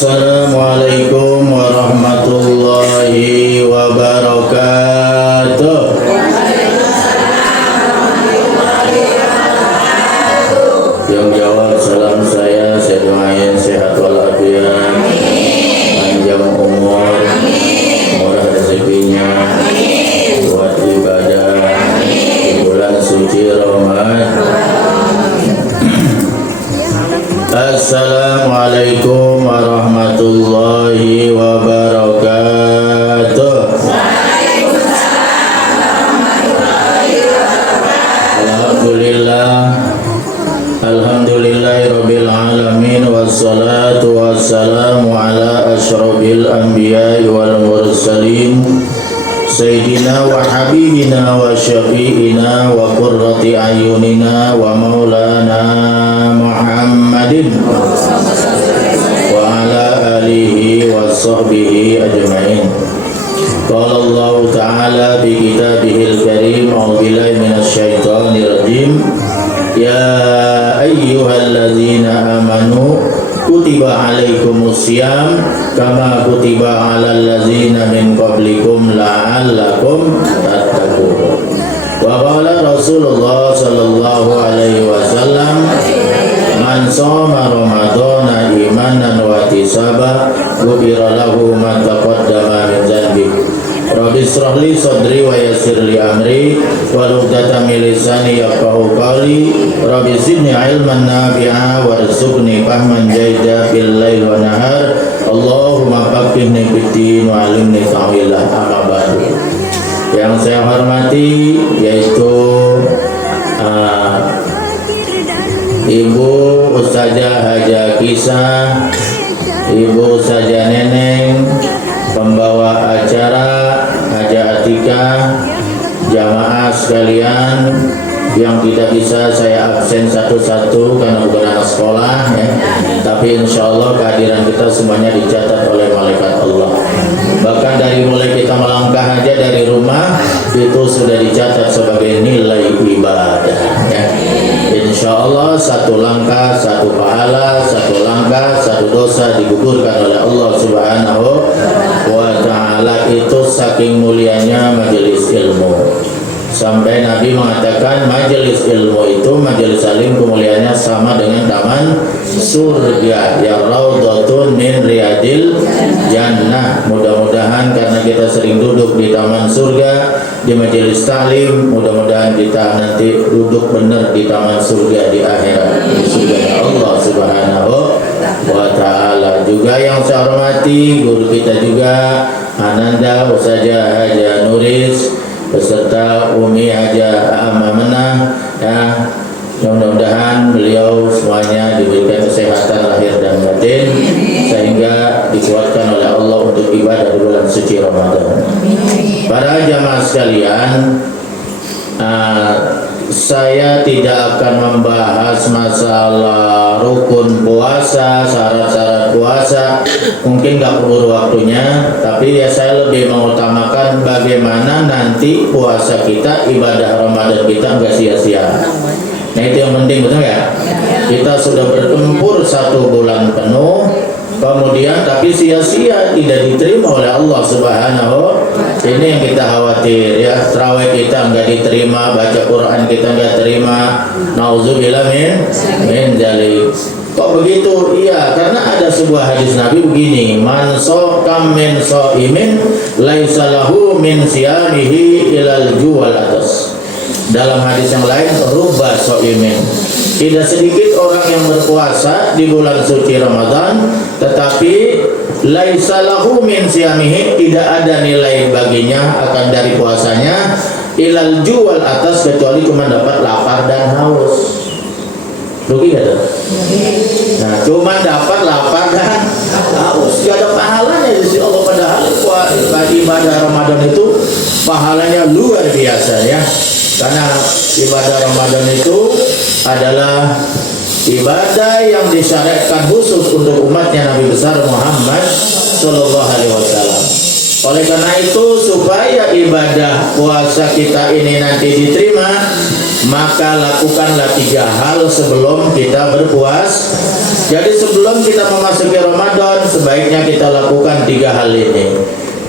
Assalamualaikum warahmatullahi wabarakatuh. Yang jawab salam saya doain sehat walafiat, panjang umur, murah rezekinya, buat ibadah di bulan suci Ramadan. Assalamualaikum warahmatullahi wabarakatuh. Alhamdulillahirabbil alamin wassalatu wassalamu ala asyrofil anbiya'i wal mursalin sayyidina wa habibina wa syafi'ina wa qurrati ayunina wa maulana Muhammadin wa ala alihi wa sahbihi ajma'in. Qala Allah ta'ala bi kitabihil karim, a'udzu billahi minasy syaithanir rajim. Ya ayyuhalladzina amanu kutiba alaikumusiyam kama kutiba alal ladzina min qablikum la'allakum tattaqun. Wa qala Rasulullah sallallahu alaihi wasallam, man shoma ramadhana imanan wa ihtisaban ghufira lahu ma taqaddama min dhanbi. Rabbi shrah li sadri wa yassir li amri wahlul 'uqdatam min lisani yafqahu qawli. Rabbi zidni ilman nafi'a warzuqni fahman jaida bil lail wa nahar. Allahumma faqihni fid din wa 'allimni ta'wilah. Amma ba'du. Yang saya hormati yaitu Ibu Ustazah Haja Kisah, Ibu Ustazah Neneng, pembawa acara Haja Atika, jamaah sekalian yang tidak bisa saya absen satu-satu karena bukan anak sekolah ya. Tapi insya Allah kehadiran kita semuanya dicatat oleh malaikat Allah. Bahkan dari mulai kita melangkah aja dari rumah itu sudah dicatat sebagai nilai ibadah ya. Insya Allah satu langkah satu pahala, satu langkah satu dosa digugurkan oleh Allah Subhanahu wa ta'ala. Itu saking mulianya majelis ilmu. Sampai Nabi mengatakan majelis ilmu itu, majelis alim kemuliaannya sama dengan taman surga, ya raudhatun min riyadil jannah. Mudah-mudahan karena kita sering duduk di taman surga, di majelis taklim, mudah-mudahan kita nanti duduk benar di taman surga di akhirat, di surga Allah Subhanahu wa ta'ala. Juga yang saya hormati guru kita juga Ananda Ustazah Haja Nuris beserta Umi Haja Amamenah ya. Mudah-mudahan beliau semuanya diberikan kesehatan lahir dan batin sehingga dikuatkan oleh Allah untuk ibadah di bulan suci Ramadan. Para jamaah sekalian, saya tidak akan membahas masalah rukun puasa, syarat-syarat puasa, mungkin nggak perlu waktunya, tapi ya saya lebih mengutamakan bagaimana nanti puasa kita, ibadah Ramadan kita nggak sia-sia. Nah itu yang penting, betul ya? Kita sudah bertempur 1 bulan penuh, kemudian tapi sia-sia tidak diterima oleh Allah Subhanahu. Ini yang kita khawatir ya. Tarawih kita enggak diterima, baca Quran kita enggak terima. Nauzubillah min dzalik. Kok begitu? Iya, karena ada sebuah hadis Nabi begini, man shaqam min shaimin laisa lahu min siyamihi ilal juwal atas. Dalam hadis yang lain, rubba shaimin, tidak sedikit orang yang berpuasa di bulan suci Ramadan tetapi laisa lahu min siyamihi, tidak ada nilai baginya akan dari puasanya ilal juwal atas, kecuali cuma dapat lapar dan haus. Rugi gak tuh? Nah, cuma dapat lapar dan haus, gak ada pahalanya di sisi Allah. Padahal ibadah Ramadan itu pahalanya luar biasa ya. Karena ibadah Ramadan itu adalah ibadah yang disyariatkan khusus untuk umatnya Nabi besar Muhammad Sallallahu Alaihi Wasallam. Oleh karena itu, supaya ibadah puasa kita ini nanti diterima, maka lakukanlah 3 hal sebelum kita berpuasa. Jadi sebelum kita memasuki Ramadan, sebaiknya kita lakukan 3 hal ini.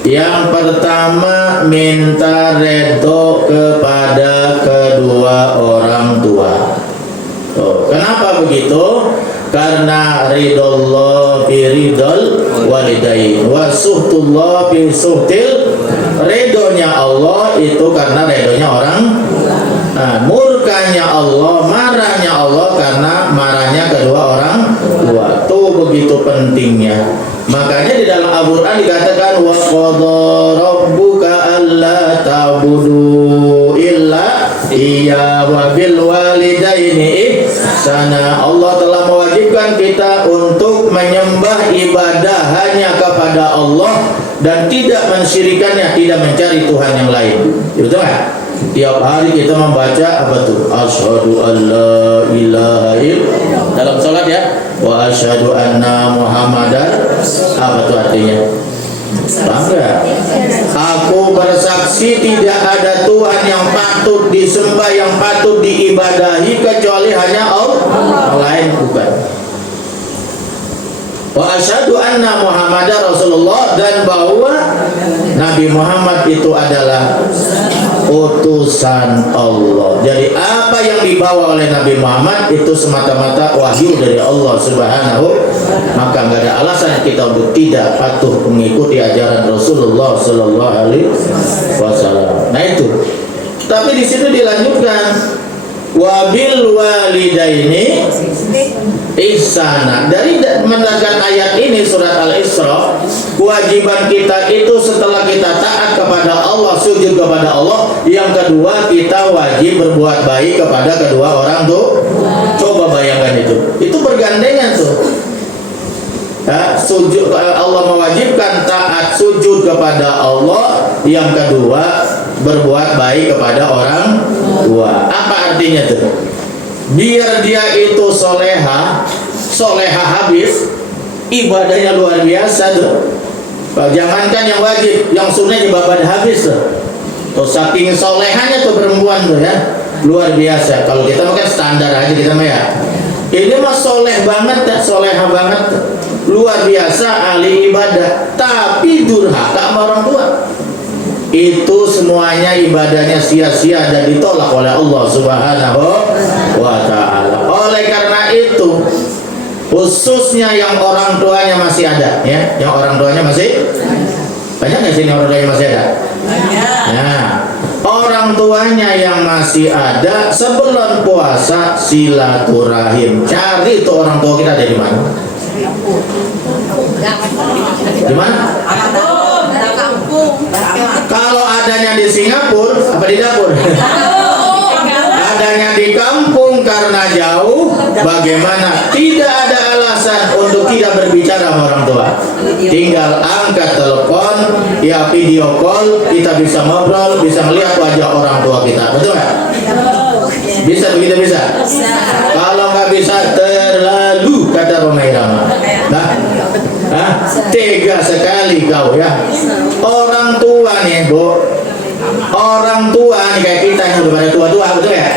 Yang pertama, minta redho kepada kedua orang tua. Kenapa begitu? Karena ridollah fi ridol walidain wa suhtullah fi suhtil. Ridhonya Allah itu karena ridhonya orang. Murkanya Allah, marahnya Allah karena marahnya kedua orang tua. Tuh begitu pentingnya. Makanya di dalam Al-Qur'an dikatakan wa qadha rabbuka alla ta'budu illa iya wa bil walidaini ihsana. Allah telah mewajibkan kita untuk menyembah ibadah hanya kepada Allah dan tidak mensyirikannya, tidak mencari Tuhan yang lain. Betul kan? Tiap hari kita membaca apa tuh? Asyhadu an la ilaha illallah dalam salat ya. Wa asyhadu anna Muhammadar, apa tuh artinya? Bangga. Aku bersaksi tidak ada Tuhan yang patut disembah, yang patut diibadahi kecuali hanya Allah, lain bukan. Wa asyhadu anna Muhammadar Rasulullah, dan bahwa Nabi Muhammad itu adalah utusan Allah. Jadi apa yang dibawa oleh Nabi Muhammad itu semata-mata wahyu dari Allah Subhanahu. Maka nggak ada alasan kita untuk tidak patuh mengikuti ajaran Rasulullah Sallallahu Alaihi Wasallam. Nah itu. Tapi di situ dilanjutkan wabil walidaini ihsana. Dari mendengarkan ayat ini surat Al-Isra, kewajiban kita itu setelah kita taat kepada Allah, sujud kepada Allah, yang kedua kita wajib berbuat baik kepada kedua orang tuh. Coba bayangkan itu bergandengan tuh. Sujud, Allah mewajibkan taat sujud kepada Allah, yang kedua berbuat baik kepada orang tua. Apa artinya tuh? Biar dia itu soleha habis, ibadahnya luar biasa tuh. Jangankan yang wajib, yang sunnah juga pada habis tuh. Saking solehanya tuh perempuan tuh ya, luar biasa. Kalau kita makan standar aja kita mah ya. Ini mah soleh banget, soleha banget, luar biasa ahli ibadah, tapi durhaka sama orang tua. Itu semuanya ibadahnya sia-sia dan ditolak oleh Allah Subhanahu wa ta'ala. Oleh karena itu, khususnya yang orang tuanya masih ada ya, yang orang tuanya masih banyak nggak sini orang tuanya masih ada? Nah, orang tuanya yang masih ada sebelum puasa silaturahim. Cari tuh orang tua kita ada di mana? Di mana? Kalau adanya di Singapura, apa di dapur? Adanya di kampung karena jauh, bagaimana? Tidak ada alasan untuk tidak berbicara sama orang tua. Tinggal angkat telepon, ya video call, kita bisa ngobrol, bisa melihat wajah orang tua kita. Betul nggak? Bisa begitu bisa? Kalau nggak bisa terlalu, kata Roma Irama. Tega sekali kau ya. Orang tua nih Bu, orang tua nih kayak kita yang udah pada tua-tua, betul ya?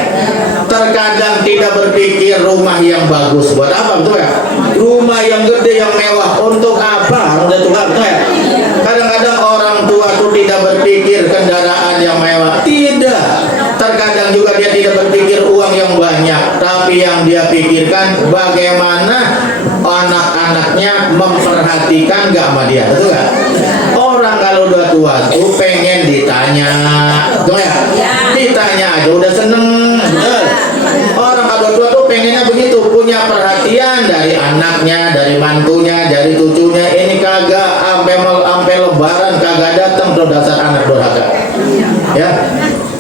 Terkadang tidak berpikir rumah yang bagus buat apa, betul ya? Rumah yang gede, yang mewah untuk apa? Orang udah tua, betul ya? Kadang-kadang orang tua tuh tidak berpikir kendaraan yang mewah, tidak. Terkadang juga dia tidak berpikir uang yang banyak, tapi yang dia pikirkan bagaimana anak-anaknya memperhatikan gak sama dia, betul gak? Orang kalau udah tua tuh pengen ditanya, betul ya? Ditanya aja udah seneng, betul? Orang kalau tua tuh pengennya begitu, punya perhatian dari anaknya, dari mantunya, dari cucunya. Ini kagak, sampai lebaran kagak datang, tuh dasar anak durhaka. Ya.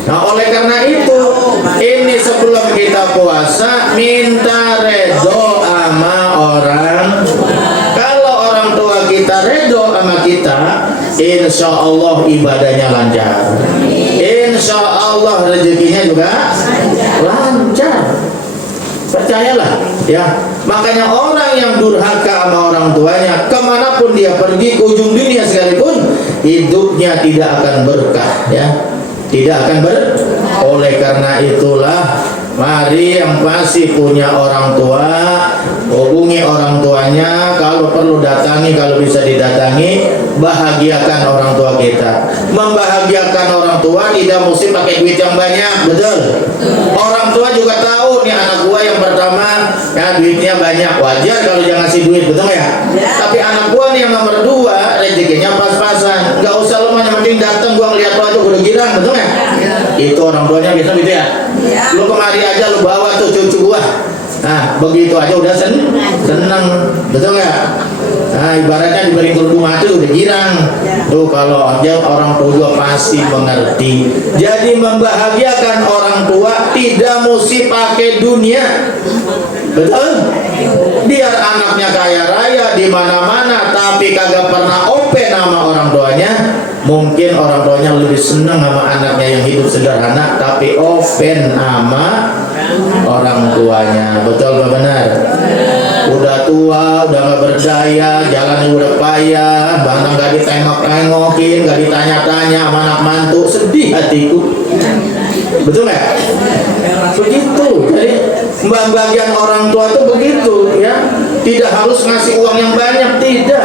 Nah oleh karena itu, ini sebelum kita puasa minta redho sama orang. Kalau orang tua kita redho sama kita, insya Allah ibadahnya lancar, insya Allah rezekinya juga lancar. Percayalah ya. Makanya orang yang durhaka sama orang tuanya, kemanapun dia pergi, ke ujung dunia sekalipun, hidupnya tidak akan berkah ya. Tidak akan oleh karena itulah, mari yang masih punya orang tua hubungi orang tuanya, kalau perlu datangi, kalau bisa didatangi, bahagiakan orang tua kita. Membahagiakan orang tua tidak mesti pakai duit yang banyak, betul? Orang tua juga tahu nih anak gua yang pertama ya duitnya banyak, wajar kalau jangan ngasih duit, betul ya? Tapi anak gua nih yang nomor 2 rezekinya pas-pasan, nggak usah lo yang penting datang gua ngeliat lo aja udah girang, betul ya? Itu orang tuanya biasa gitu ya. Lu kemari aja lu bawa tuh cucu gua. Nah, begitu aja udah seneng, betul nggak? Nah, ibaratnya diberi kerudung hati udah girang. Tuh kalau aja orang tua pasti mengerti. Jadi membahagiakan orang tua tidak mesti pakai dunia, betul? Biar anaknya kaya raya di mana-mana, tapi kagak pernah open nama orang tuanya. Mungkin orang tuanya lebih senang sama anaknya yang hidup sederhana, tapi open nama orang tuanya. Betul apa benar? Udah tua, udah gak berdaya, jalannya udah payah, mana gak ditengok-tengokin, gak ditanya-tanya sama anak mantu, sedih hatiku. Betul nggak? Begitu. Jadi bagian orang tua tuh begitu ya. Tidak harus ngasih uang yang banyak, tidak.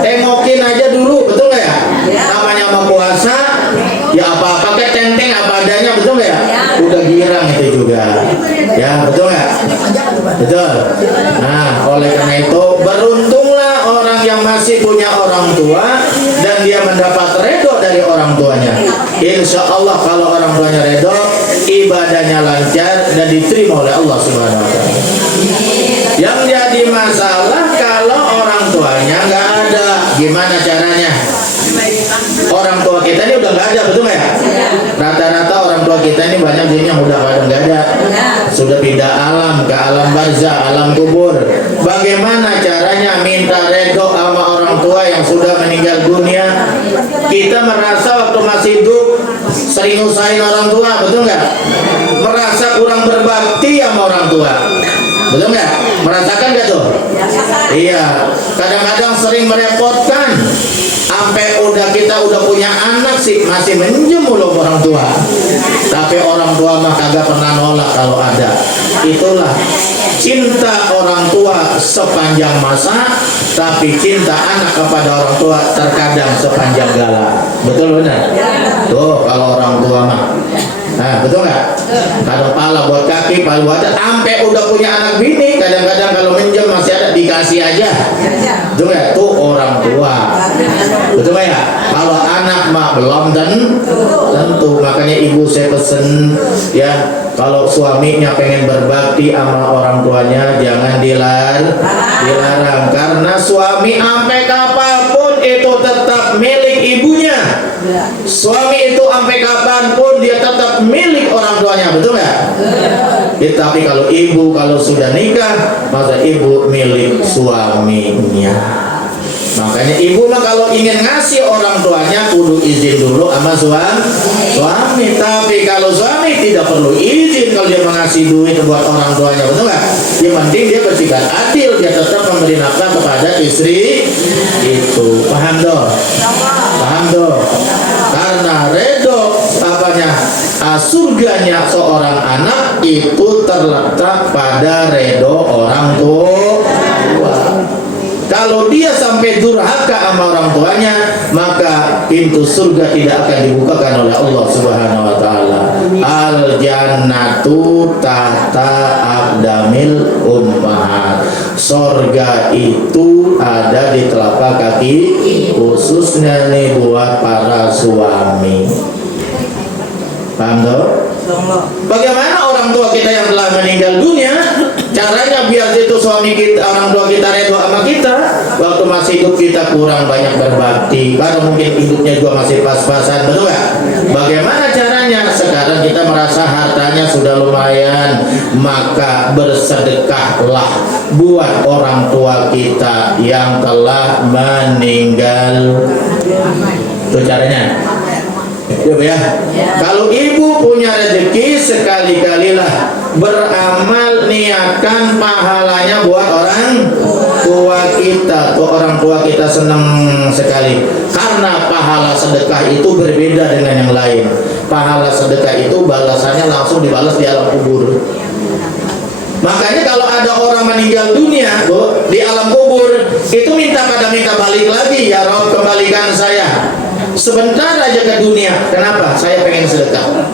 Tengokin aja dulu, betul nggak ya? Namanya mau puasa, ya apa-apa kayak tenteng apa adanya, betul nggak ya? Udah girang itu juga. Ya, betul nggak? Betul. Nah, oleh karena itu beruntunglah orang yang masih punya orang tua dan dia mendapat redho dari orang tuanya. Insya Allah kalau orang tuanya redho, ibadahnya lancar dan diterima oleh Allah Subhanahu Wa Taala. Yang jadi masalah kalau orang tuanya nggak ada, gimana caranya? Orang tua kita ini udah nggak ada, betul nggak ya? Rata-rata orang tua kita ini banyak sini yang udah nggak ada, sudah pindah alam ke alam barzah, alam kubur. Bagaimana caranya minta redho sama orang tua yang sudah meninggal dunia? Kita merasa waktu masih hidup sering usahain orang tua, betul nggak? Merasa kurang berbakti sama orang tua, betul nggak? Merasakan nggak tuh? Iya. Kadang-kadang sering merepotkan. Sampai kita udah punya anak sih masih minjem mulu orang tua. Tapi orang tua mah kagak pernah nolak kalau ada. Itulah cinta orang tua sepanjang masa, tapi cinta anak kepada orang tua terkadang sepanjang gala. Betul benar? Tuh kalau orang tua mah. Nah, betul nggak? Kadang pala buat kaki, pala buat sampai udah punya anak bini, kadang-kadang kalau minjem masih ada dikasih aja. Betul nggak? Tuh orang tua. Betul nggak ya? Kalau anak mah belum tentu. Makanya ibu saya pesen ya, kalau suaminya pengen berbakti sama orang tuanya jangan dilarang, karena suami sampai kapanpun itu tetap milik ibunya. Suami itu sampai kapanpun dia tetap milik orang tuanya, betul nggak? Tapi kalau ibu kalau sudah nikah, masa ibu milik suaminya. Makanya ibu mah kalau ingin ngasih orang tuanya kudu izin dulu sama suami. Tapi kalau suami tidak perlu izin kalau dia mengasih duit buat orang tuanya, betul nggak? Yang penting dia bersikap adil, dia tetap memberi nafkah kepada istri itu. Paham dong? Paham dong? Karena redho surganya seorang anak itu terletak pada redho orang tua. Kalau dia sampai durhaka sama orang tuanya, maka pintu surga tidak akan dibukakan oleh Allah Subhanahu Wa Taala. Al jannatu tahta aqdamil ummahat. Surga itu ada di telapak kaki, khususnya nih buat para suami. Paham toh? Bagaimana orang tua kita yang telah meninggal dunia, caranya biar itu suami kita, orang tua kita redho sama kita. Waktu masih hidup kita kurang banyak berbakti, karena mungkin hidupnya juga masih pas-pasan, betul gak? Bagaimana caranya? Sekarang kita merasa hartanya sudah lumayan, maka bersedekahlah buat orang tua kita yang telah meninggal. Itu caranya. Ya. Kalau ibu punya rezeki, sekali-kalilah beramal, niatkan pahalanya buat orang tua kita. Tuh orang tua kita senang sekali, karena pahala sedekah itu berbeda dengan yang lain. Pahala sedekah itu balasannya langsung dibalas di alam kubur. Makanya kalau ada orang meninggal dunia, Bu, di alam kubur itu minta balik lagi, ya Rob, kembalikan saya sebentar aja ke dunia. Kenapa? Saya pengen sedekah.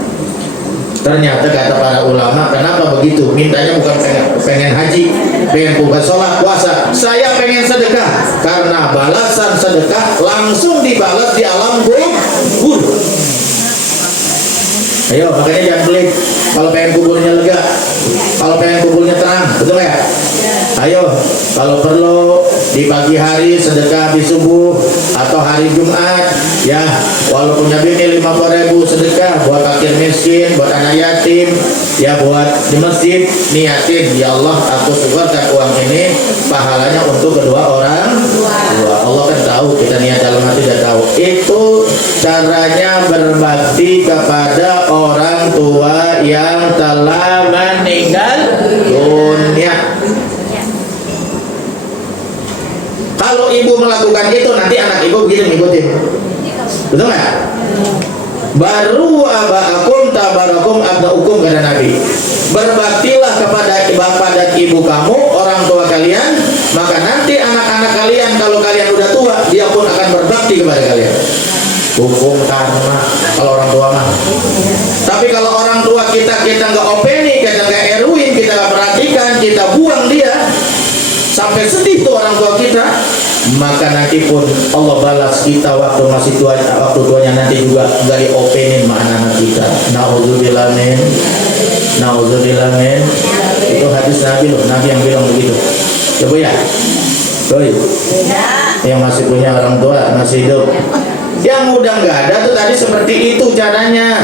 Ternyata kata para ulama, kenapa begitu? Mintanya bukan pengen haji, pengen bukan sholat, puasa. Saya pengen sedekah, karena balasan sedekah langsung dibalas di alam kubur. Ayo, makanya jangan pelit. Kalau pengen kuburnya lega, kalau pengen kuburnya terang, betul ya? Ayo, kalau perlu di pagi hari sedekah habis subuh atau hari Jumat, ya, walaupun punya bini 50.000 sedekah buat fakir miskin, buat anak yatim, ya, buat di masjid, niatin, ya Allah, aku sebarkan uang ini pahalanya untuk kedua orang tua. Allah kan tahu, kita niat dalam hati sudah tahu. Itu caranya berbakti kepada orang tua yang telah meninggal dunia. Kalau ibu melakukan itu, nanti anak ibu begitu ngikutin, betul nggak? Baru aba'akum tabarakum abna'ukum, kata Nabi. Berbaktilah kepada bapak dan ibu kamu, orang tua kalian, maka nanti anak-anak kalian kalau kalian udah tua, dia pun akan berbakti kepada kalian. Hukum karma kalau orang tua mah. Tapi kalau orang tua kita nggak openi, kita nggak eruin, kita nggak perhatikan, kita buang dia sampai sedih tuh orang tua kita, maka nanti pun Allah balas kita waktu masih tua, waktu tuanya nanti juga nggak diopenin sama anak-anak kita. Nauzubillah min, nauzubillah min. Itu hadis Nabi loh, Nabi yang bilang begitu. Coba ya, Doi, yang masih punya orang tua masih hidup. Yang udah nggak ada tuh tadi seperti itu caranya.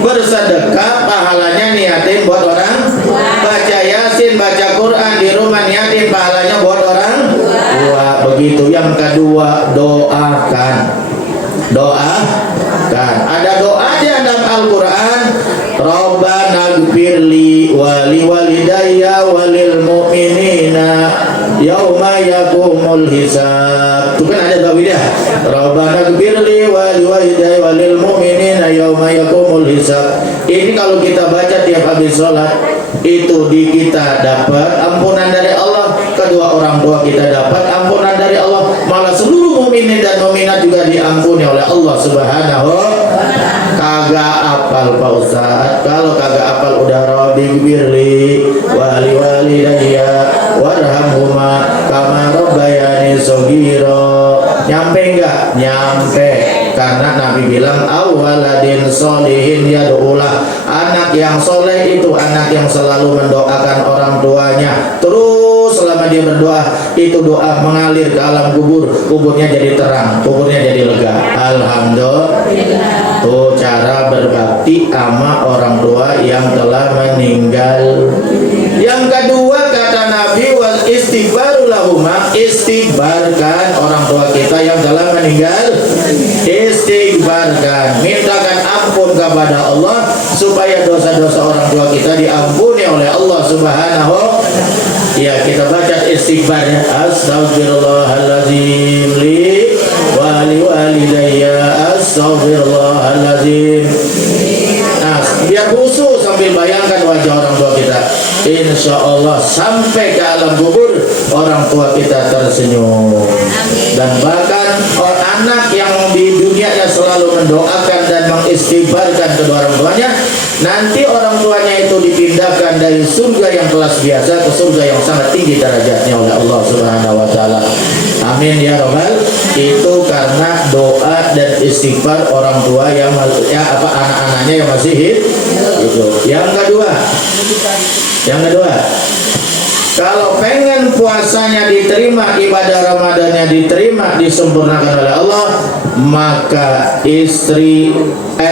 Bersedekah pahalanya niatin buat orang, baca Yasin, baca Quran di rumah niatin pahalanya buat orang tua. Begitu. Yang kedua, doakan. Ada doa di dalam Al-Quran. Rabbana gfirli wali walidayya walil mu'minina yauma yakumul hisab. Itu kan ada doa bidah. Rabbana gfirli wali walidayya walil mu'minina yauma yakumul hisab. Ini kalau kita baca tiap habis sholat, itu di kita dapat ampunan dari Allah, kedua orang tua kita dapat ampunan dari Allah, malah seluruh mukminin dan mukminat juga diampuni oleh Allah Subhanahu. Kagak apal Pak Ustaz. Kalau kagak apal udah Rabbi gfirli wali walidayya warhamhuma kama rabbayani shaghira. Nyampe enggak? Nyampe. Karena Nabi bilang awaladin solihin yad'ulah. Anak yang soleh itu anak yang selalu mendoakan orang tuanya. Terus selama dia berdoa, itu doa mengalir ke alam kubur. Kuburnya jadi terang, kuburnya jadi lega. Alhamdulillah. Tuh cara berbakti sama orang tua yang telah meninggal. Yang kedua kata Nabi, wal istighfaru lahuma, istighfarkan orang tua kita yang telah meninggal. Istighfarkan, mintakan ampun kepada Allah supaya dosa-dosa orang tua kita diampuni oleh Allah Subhanahu. Ya, kita baca istighfarnya. Astaghfirullahaladzim li wali walidayya, astaghfirullahaladzim. Nah, biar khusus sambil bayangkan wajah orang tua kita. Insya Allah sampai ke alam kubur orang tua kita tersenyum. Dan bahkan anak yang di dunianya selalu mendoakan dan mengistighfarkan kedua orang tuanya, nanti orang tuanya itu dipindahkan dari surga yang kelas biasa ke surga yang sangat tinggi derajatnya oleh Allah Subhanahu wa taala. Amin ya rabbal. Itu karena doa dan istighfar orang tua yang anak-anaknya yang masih hidup. Yang kedua, kalau pengen puasanya diterima, ibadah Ramadannya diterima, disempurnakan oleh Allah, maka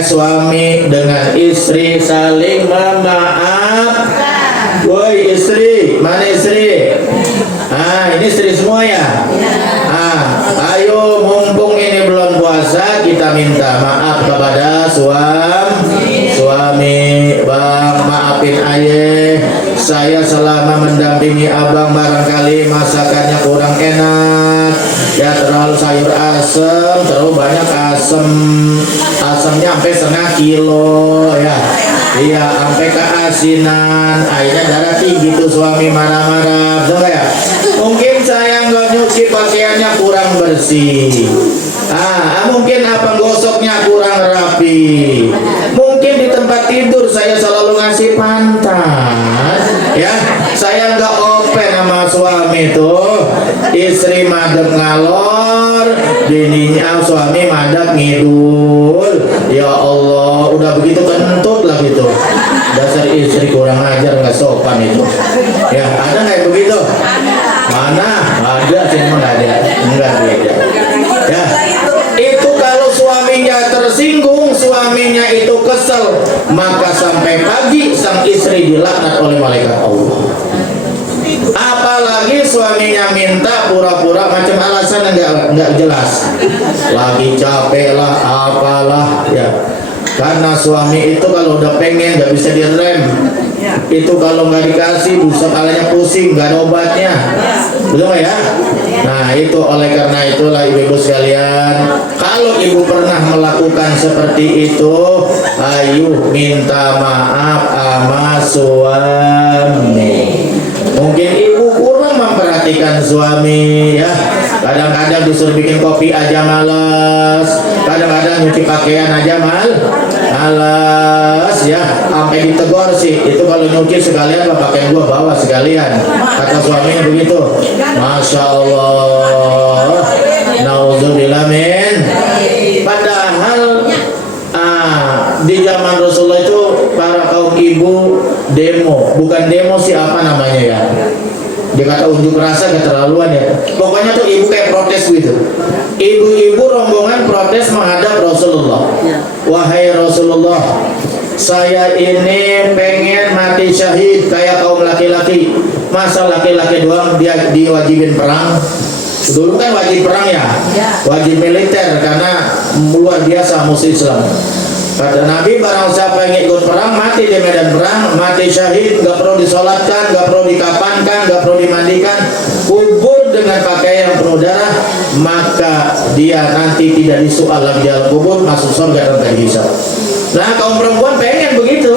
suami dengan istri saling memaafkan. Woi istri, mana istri? Ini istri semua ya? Ayo mumpung ini belum puasa, kita minta maaf kepada suami. Bang, maafin ayah, saya selama mendampingi abang barangkali masakannya kurang enak, ya terlalu sayur asem, terlalu banyak asemnya sampai setengah kilo ya. Iya, sampai ke asinan, akhirnya darah tinggi tuh suami marah-marah, betul nggak ya? Mungkin saya nggak nyuci pakaiannya kurang bersih. Mungkin apa gosoknya kurang rapi. Mungkin di tempat tidur saya selalu ngasih pantat, ya. Saya nggak open sama suami tuh. Istri madep ngalor, bininya suami madep ngidul. Ya Allah, udah begitu kentut lah gitu. Dasar istri kurang ajar, nggak sopan itu. Ya, ada nggak yang begitu? Mana? Ada sih, emang nggak ada. Enggak beda. Ya, itu kalau suaminya tersinggung, suaminya itu kesel, maka sampai pagi sang istri dilaknat oleh malaikat Allah. Apalagi suaminya minta pura-pura macam alasan enggak jelas, lagi capek lah, apalah ya. Karena suami itu kalau udah pengen nggak bisa direm. Itu kalau nggak dikasih bisa kepalanya pusing, nggak ada obatnya, betul nggak ya? Nah itu oleh karena itulah ibu-ibu sekalian, kalau ibu pernah melakukan seperti itu, ayo minta maaf sama suami. Mungkin ibu kurang memperhatikan suami, ya. Kadang-kadang disuruh bikin kopi aja malas, kadang-kadang nyuci pakaian aja malas, ya. Sampai ditegur sih, itu kalau nyuci sekalian pakaian gua bawa sekalian, kata suaminya begitu. Masya Allah, naudzubillah min. Padahal di zaman Rasulullah itu para kaum ibu demo, bukan demo sih, apa namanya ya, dia kata unjuk rasa keterlaluan ya. Pokoknya tuh ibu kayak protes gitu. Ibu-ibu rombongan protes menghadap Rasulullah. Wahai Rasulullah, saya ini pengen mati syahid kayak kaum laki-laki. Masa laki-laki doang dia diwajibin perang? Dulu kan wajib perang ya, wajib militer karena luar biasa musuh Islam. Kata Nabi, barang siapa yang ikut perang mati di medan perang, mati syahid, gak perlu disolatkan, gak perlu dikapankan, gak perlu dimandikan, kubur dengan pakaian yang penuh darah, maka dia nanti tidak disoal lagi di dalam kubur, masuk surga tanpa dihisab. Nah kaum perempuan pengen begitu.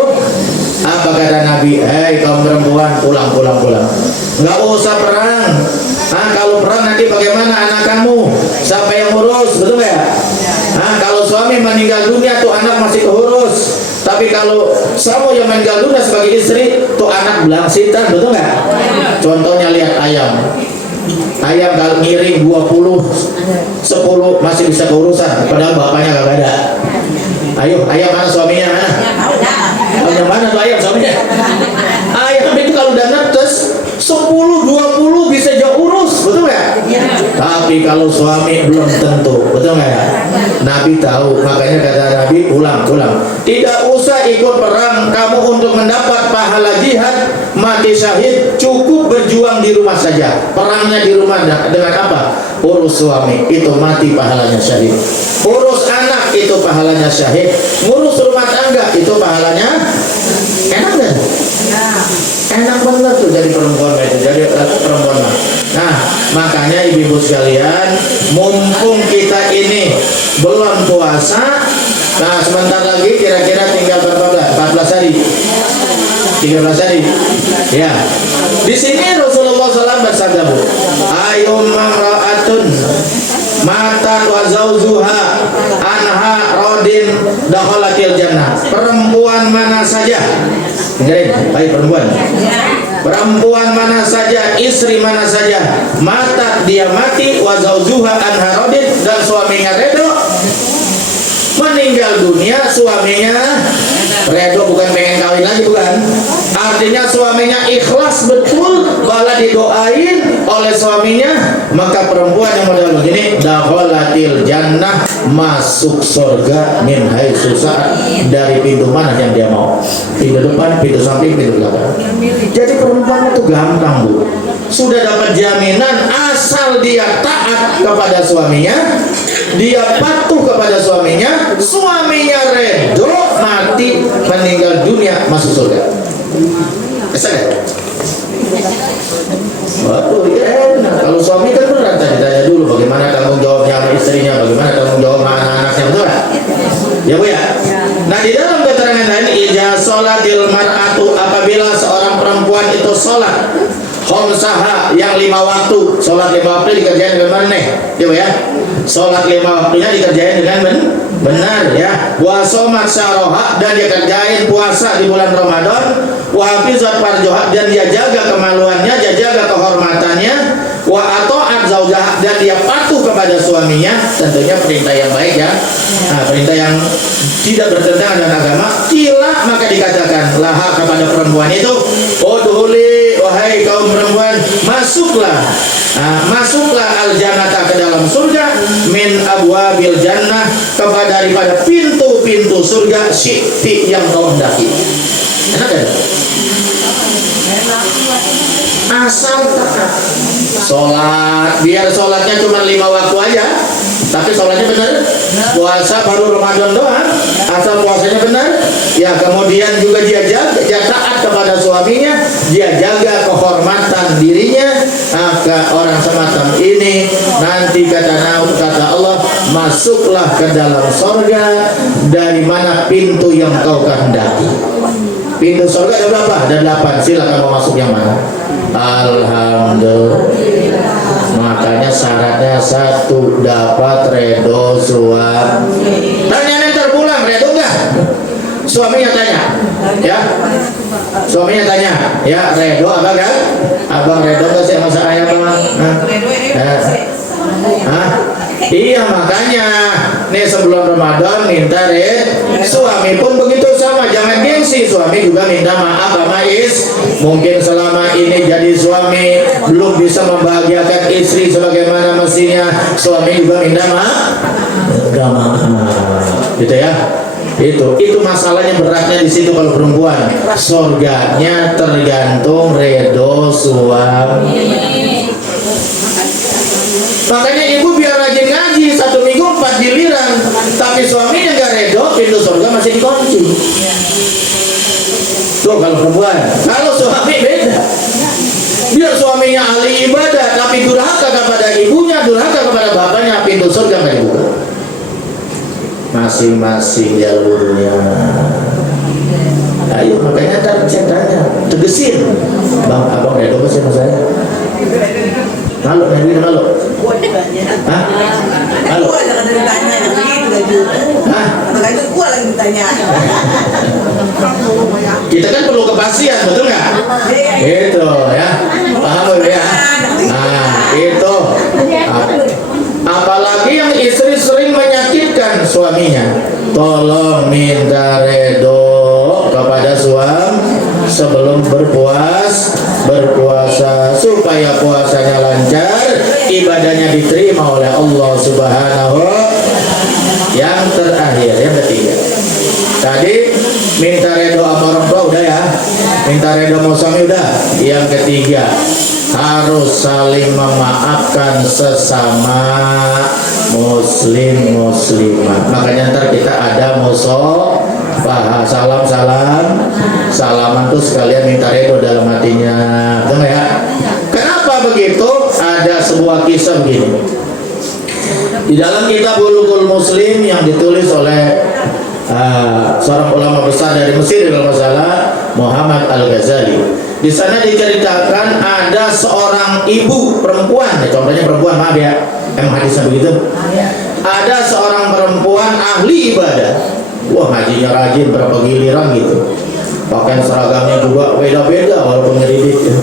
Apa kata Nabi? Hei kaum perempuan, pulang, nggak usah perang. Kalau perang nanti bagaimana anak kamu? Siapa yang urus? Betul nggak ya? Kalau suami meninggal dunia tuh anak masih keurus. Tapi kalau kamu yang meninggal dunia sebagai istri, tuh anak belangsitan, betul nggak? Contohnya lihat ayam. Ayam kalau ngiring 20, 10 masih bisa keurusan, padahal bapaknya gak ada. Ayo, ayam mana suaminya? Ayam mana tuh ayam suaminya? Ayam itu kalau udah netes 10, 20 bisa jauh urus, betul nggak? Tapi kalau suami belum tentu, betul nggak ya? Nabi tahu, makanya kata Nabi, pulang. Tidak usah ikut perang kamu untuk mendapat pahala jihad, mati syahid, cukup berjuang di rumah saja. Perangnya di rumah dengan apa? Urus suami, itu mati pahalanya syahid. Urus anak, itu pahalanya syahid. Ngurus rumah tangga, itu pahalanya enak kan? Enak banget tuh jadi perempuan itu, jadi perempuan. Nah, makanya ibu-ibu sekalian, mumpung kita ini belum puasa, nah sebentar lagi kira-kira tinggal berapa bulan? 14 hari. 13 hari. Ya. Di sini Rasulullah SAW bersabda, Bu, ayyumma ra'atun mata wa zawjuha anha radin dakhalatil jannah. Perempuan mana saja, dengerin, baik perempuan mana saja, istri mana saja, mata dia mati, wa zawjuha anha radin, dan suaminya redho, meninggal dunia suaminya redho, bukan pengen kawin lagi, bukan. Artinya suaminya ikhlas betul, bala didoain oleh suaminya, maka perempuan yang model begini dakhalatil jannah, masuk surga min haitsu sa'a, dari pintu mana yang dia mau, pintu depan, pintu samping, pintu belakang. Jadi perempuan itu gampang, Bu, sudah dapat jaminan asal dia taat kepada suaminya, dia patuh kepada suaminya, suaminya redho, mati meninggal dunia masuk surga. Bisa gak? Waduh, ya enak. Kalau suami kan beneran tanya dulu bagaimana tanggung jawabnya sama istrinya, bagaimana tanggung jawab sama anak-anaknya, betul gak? Ya Bu ya? Nah di dalam keterangan yang lain, ija sholatil mar'atu, apabila seorang perempuan itu sholat khamsaha, yang 5 waktu. Sholat 5 waktu dikerjain dengan benar nih, coba ya. Sholat 5 waktunya dikerjain dengan benar ya. Wa shomat syaroha, dan dia kerjain puasa di bulan Ramadan. Wa hafizat farjoha, dan dia jaga kemaluannya, dia jaga kehormatannya. Wa ato'at zaujah, dan dia patuh kepada suaminya. Tentunya perintah yang baik ya. Nah, perintah yang tidak bertentangan dengan agama. Kila, maka dikatakan laha kepada perempuan itu, udhuli, wahai kaum perempuan, masuklah. Masuklah al-jannata, ke dalam surga, min abwabil jannah, kepada daripada pintu-pintu surga, syi'ti, yang kau hendaki. Enak kan? Asal taat sholat, biar sholatnya cuma 5 waktu aja, tapi sholatnya benar. Puasa baru Ramadan doang, asal puasanya benar ya. Kemudian juga dia taat kepada suaminya, dia jaga kehormatan dirinya. Maka orang semacam ini nanti kata Allah, masuklah ke dalam surga dari mana pintu yang kau kehendaki. Pintu surga ada berapa? Ada 8. Silakan mau masuk yang mana? Alhamdulillah. Makanya syaratnya 1, dapat redo suami. Tanya ntar pulang, redo enggak? Suaminya tanya, ya. Suaminya tanya, ya redo apa kan? Abang redo enggak sih sama saya bang? Iya, makanya nih sebelum Ramadan minta suami pun begitu sama, jangan gengsi. Suami juga minta maaf sama mungkin selama ini jadi suami belum bisa membahagiakan istri sebagaimana mestinya, suami juga minta maaf, gitu ya. Itu masalahnya, beratnya di situ. Kalau perempuan, surganya tergantung redo suami. Makanya ibu biar rajin ngaji, 1 minggu 4 giliran, tapi suaminya nggak redo, pintu surga masih dikunci. Tuh kalau perempuan. Kalau suami beda, biar suaminya ahli ibadah tapi durhaka kepada ibunya, durhaka kepada bapaknya, pintu surga nggak dibuka. Masing-masing jalurnya. Ayo, makanya ntar saya tanya, tegesin, bang, abang redo nggak sih sama saya? Halo, halo. Hah? Halo. Kita kan perlu kepastian, betul nggak? Itu ya, paham ya? Nah, itu. Apalagi yang istri sering menyakitkan suaminya, tolong minta redo kepada suami sebelum berpuasa supaya puasanya lancar, ibadahnya diterima oleh Allah Subhanahu. Yang terakhir, yang ketiga, tadi minta redo sama orang tua udah ya, minta redo sama suami udah. Yang ketiga, harus saling memaafkan sesama muslim muslimah. Makanya ntar kita ada salaman tuh sekalian minta redo dalam hatinya, betul ya? Kenapa begitu? Ada sebuah kisah begini di dalam kitab Bulughul Muslim yang ditulis oleh seorang ulama besar dari Mesir kalau masalah, Muhammad Al-Ghazali. Di sana diceritakan ada seorang ibu perempuan, contohnya perempuan, maaf ya, hadisnya begitu. Ada seorang perempuan ahli ibadah, wah ngajinya rajin berapa giliran gitu, pakaian seragamnya juga beda-beda walaupun ngedidik ya.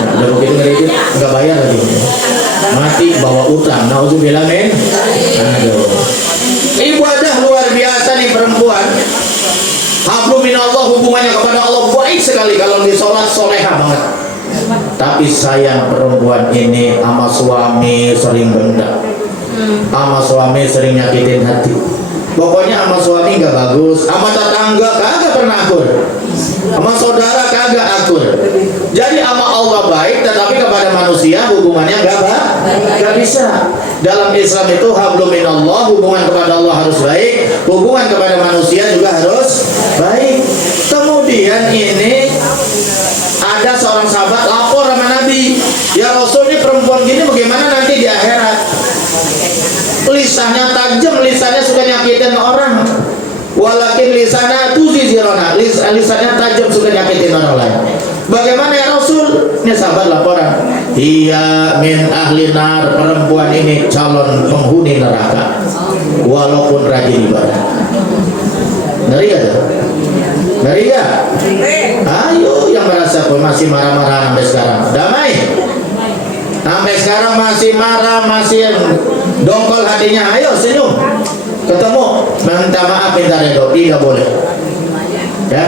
Nah, udah begitu ngedidik nggak bayar lagi, mati bawa utang, nauzubillah min. Aduh, ibadah luar biasa nih perempuan. Hablum minallah, hubungannya kepada Allah baik sekali, kalau di sholat soleha banget. Tapi sayang perempuan ini sama suami sering benda, sama suami sering nyakitin hati. Pokoknya sama suami nggak bagus, sama tetangga kagak pernah akur, sama saudara kagak akur. Jadi sama Allah baik, tetapi kepada manusia hubungannya nggak bisa. Dalam Islam itu hablum minallah, hubungan kepada Allah harus baik, hubungan kepada manusia juga harus baik. Kemudian ini ada seorang sahabat lapor sama Nabi, ya Rasul, ini perempuan gini bagaimana nanti di akhirat? Lisannya tajam, lisannya suka nyakitin orang. Walakin lisannya tuzi yu'thiruna, lisannya tajam suka nyakitin orang lain. Bagaimana ya Rasul? Ini sahabat laporan. Dia min ahli nar, perempuan ini calon penghuni neraka walaupun rajin ibadah. Ngeri gak? Ngeri gak? Ayo yang merasa masih marah-marah sampai sekarang, damai. Sampai sekarang masih marah, masih dongkol hatinya. Ayo senyum. Ketemu, minta maaf, minta redo. Tidak boleh. Ya.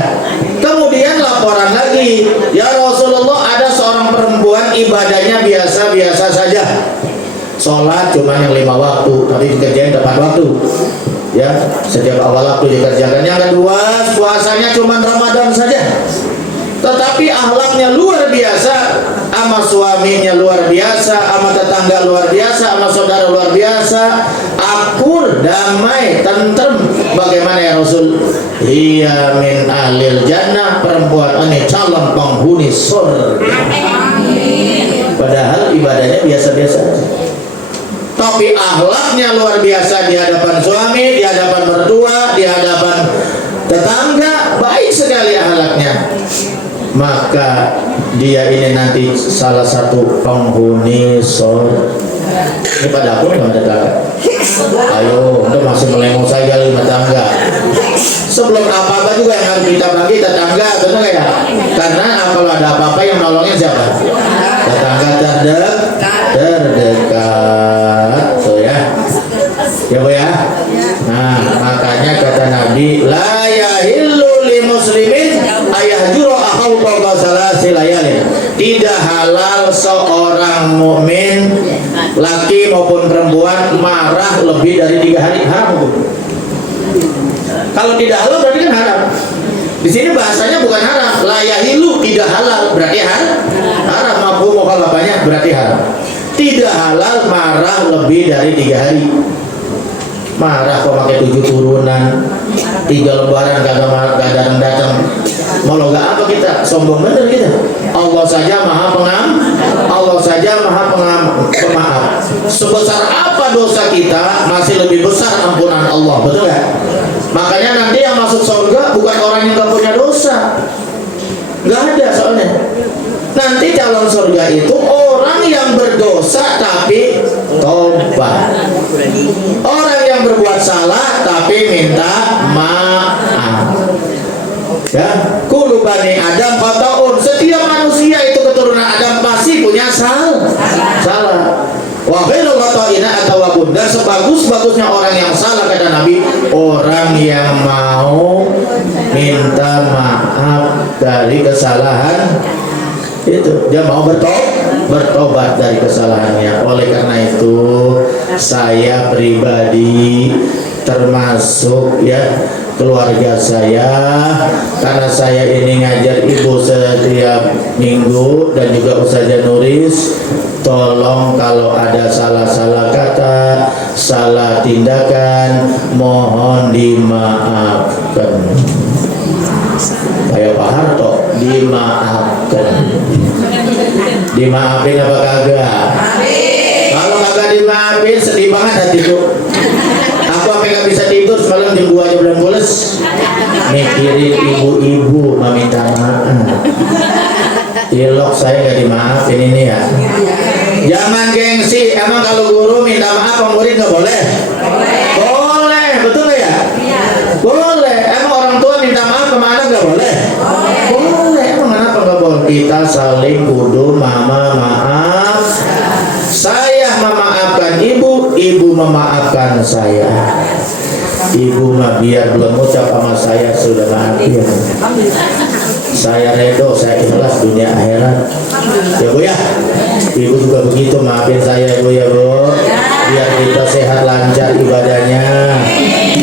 Kemudian laporan lagi, ya Rasulullah, ada seorang perempuan ibadahnya biasa-biasa saja. Sholat cuma yang 5 waktu, tapi dikerjain tepat waktu. Ya, setiap awal waktu dikerjakan. Yang kedua, puasanya cuma Ramadan saja. Tetapi akhlaknya luar biasa, sama suaminya luar biasa, sama tetangga luar biasa, sama saudara luar biasa, akur, damai, tentrem. Bagaimana ya Rasul? Hiya min ahlil jannah, perempuan ini calon penghuni surga. Padahal ibadahnya biasa-biasa aja, tapi akhlaknya luar biasa di hadapan suami, di hadapan mertua, di hadapan tetangga, baik sekali akhlaknya. Maka dia ini nanti salah satu penghuni surga. Ini pada aku nggak ada kakak. Ayo, untuk masih melengok saya lima tangga. Sebelum apa-apa juga yang harus kita bagi tetangga, betul nggak ya? Karena kalau ada apa-apa yang nolongin siapa? Tetangga terdekat, tuh ya. Ya Bu ya. Nah, makanya kata Nabi, la yahillu li muslimin ayahjura akhahu fawqa salasi layalin. Tidak halal seorang mukmin laki maupun perempuan marah lebih dari 3 hari. Haram hukum. Kalau tidak halal berarti kan haram. Di sini bahasanya bukan haram, la yahillu, tidak halal berarti haram. Mafhum mukhalafahnya berarti haram. Tidak halal marah lebih dari 3 hari. Marah kok pakai 7 turunan, 3 lebaran kagak datang. Mau loga apa kita? Sombong bener kita. Allah saja maha pemaaf. Sebesar apa dosa kita, masih lebih besar ampunan Allah, betul gak? Makanya nanti yang masuk surga bukan orang yang gak punya dosa, gak ada soalnya. Nanti calon surga itu orang yang berdosa tapi tobat, orang yang berbuat salah tapi minta maaf. Ya, kullu bani Adam khata'un. Setiap manusia itu keturunan Adam pasti punya salah. Wa khairul khata'ina at-tawwabun. Dan sebagus-bagusnya orang yang salah, kata Nabi, orang yang mau minta maaf dari kesalahan itu. Dia mau bertobat dari kesalahannya. Oleh karena itu, saya pribadi termasuk ya keluarga saya, karena saya ini ngajar ibu setiap minggu dan juga Ustazah Nuris, tolong kalau ada salah-salah kata, salah tindakan, mohon dimaafkan. Kayak Pak Harto, dimaafkan. Dimaafin apa kagak? Kalau kagak dimaafin, sedih banget hatiku. Aku sampai nggak bisa tidur semalam, jam 2 aja belum pules mikirin ibu-ibu meminta maaf. Ilok saya nggak dimaafin ini ya. Jangan gengsi. Emang kalau guru minta maaf murid nggak boleh? Boleh, betul nggak ya? Boleh. Emang orang tua minta maaf ke anak nggak boleh? Boleh. Emang kenapa nggak boleh? Kita saling kudu mama maaf. Saya memaafkan ibu, ibu memaafkan saya. Ibu mah biar belum ucap sama saya sudah maafin. Saya redo, saya ikhlas dunia akhirat. Ya Bu ya. Ibu juga begitu, maafin saya Bu ya Bu. Biar kita sehat lancar ibadahnya.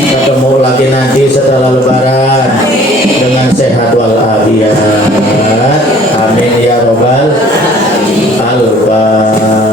Ketemu lagi nanti setelah lebaran dengan sehat walafiat. Amin ya robbal al-Fatihah.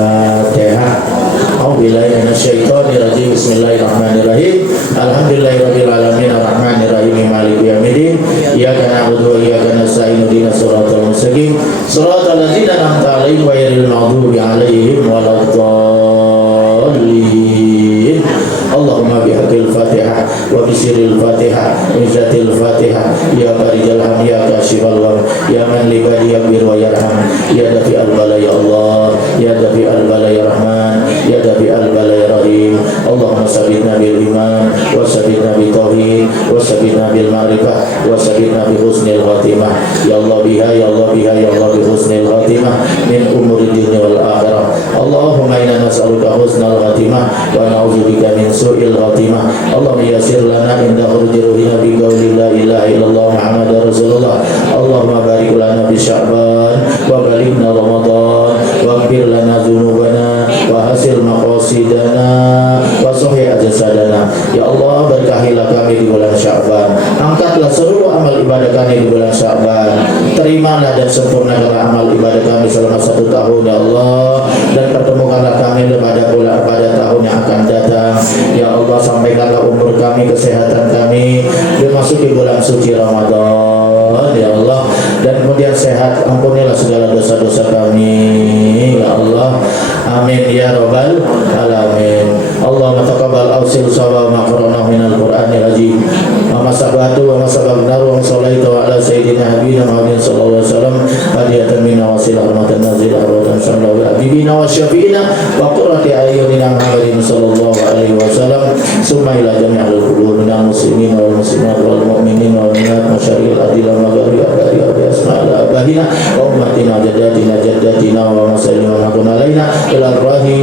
A'udzubillahi minasyaitonirrajim. Bismillahirrahmanirrahim. Alhamdulillahirabbil alamin arrahmanirrahim maliki yaumiddin. Iyyaka na'budu wa iyyaka nasta'in ihdinas siratal mustaqim. Siratal ladzina an'amta 'alaihim ghairil maghdubi 'alaihim waladdallin. Allahumma bihaqqil Fatihah wa bisirril Fatihah. fatihatil fatihah. Ya barijal ham, ya kashifal gham, ya man libadi yakbir wa yarham, ya dafi al-bala ya Allah, ya dafi al-bala ya Rahman, ya dafi al-bala ya Rahim. Allahumma sabitna bil iman, wa sabitna bil tauhid, wa sabitna bil ma'rifah, wa sabitna bi husnil khatimah. Ya Allah biha, ya Allah biha, ya Allah bi husnil khatimah min umuri dunya wal akhirah. Allahumma inna nas'aluka husnal khatimah wa na'udzubika min su'il khatimah. Allahumma yassir lana inda khuruji ruhina bi qawli la ilaha illallah Muhammadar Rasulullah. Allahumma barik lana bi Sya'ban wa balighna Ramadan wa ighfir lana dzunubana wa hasil maqasidana wa sahih ajsadana. Ya Allah, berkahilah kami di bulan Sya'ban. Angkatlah seluruh amal ibadah kami di bulan Sya'ban. Terimalah dan sempurnakanlah amal ibadah kami selama 1 tahun ya Allah, dan pertemukanlah kami pada tahun yang akan datang ya Allah. Sampaikanlah umur kami, kesehatan kami dimasuki bulan suci Ramadan ya Allah, dan kemudian sehat. Ampunilah segala dosa-dosa kami ya Allah, amin ya rabbal alamin. Allahumma taqabbal awsil sawa ma qara'nahu minal qur'anil azim wa masabatu wa masabagna wa sallaita wa ala sayyidina habibina Muhammadin sallallahu alaihi wasallam hadiyatan minna wa silahmatan nazilah wa sallallahu habibina wa syafi'ina wa qurrati ayunina Muhammadin sallallahu alaihi wasallam summa ila jami'il qulub minal muslimin wal muslimat wal mu'minin wal mu'minat masyaril adil wa maghrib abadi wa asma'al abadina wa ummatina jaddatina wa masallim wa hakun alaina ila rahi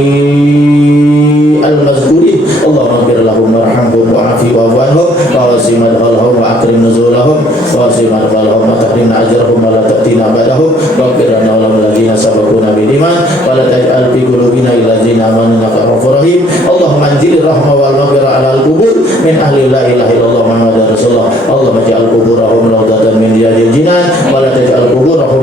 al-mazkurin. Allahumma ighfir lahum warhamhum wa'afi wa'fu anhum wa wasi' madkhalahum wa akrim nuzulahum wa wasi' madkhalahum wa tahrimna ajrahum wa la ta'tina ba'dahum wa ighfir lana wa lahum alladhina sabaquna bil iman wa la taj'al fi qulubina illadzina amanu innaka ghafurur rahim. Allahumma anzil rahmah wal maghfirah 'alal qubur min ahli la ilaha illallah Muhammadar Rasulullah. Allahumma ij'al quburahum rawdatan min riyadil jinan wa la taj'al quburahum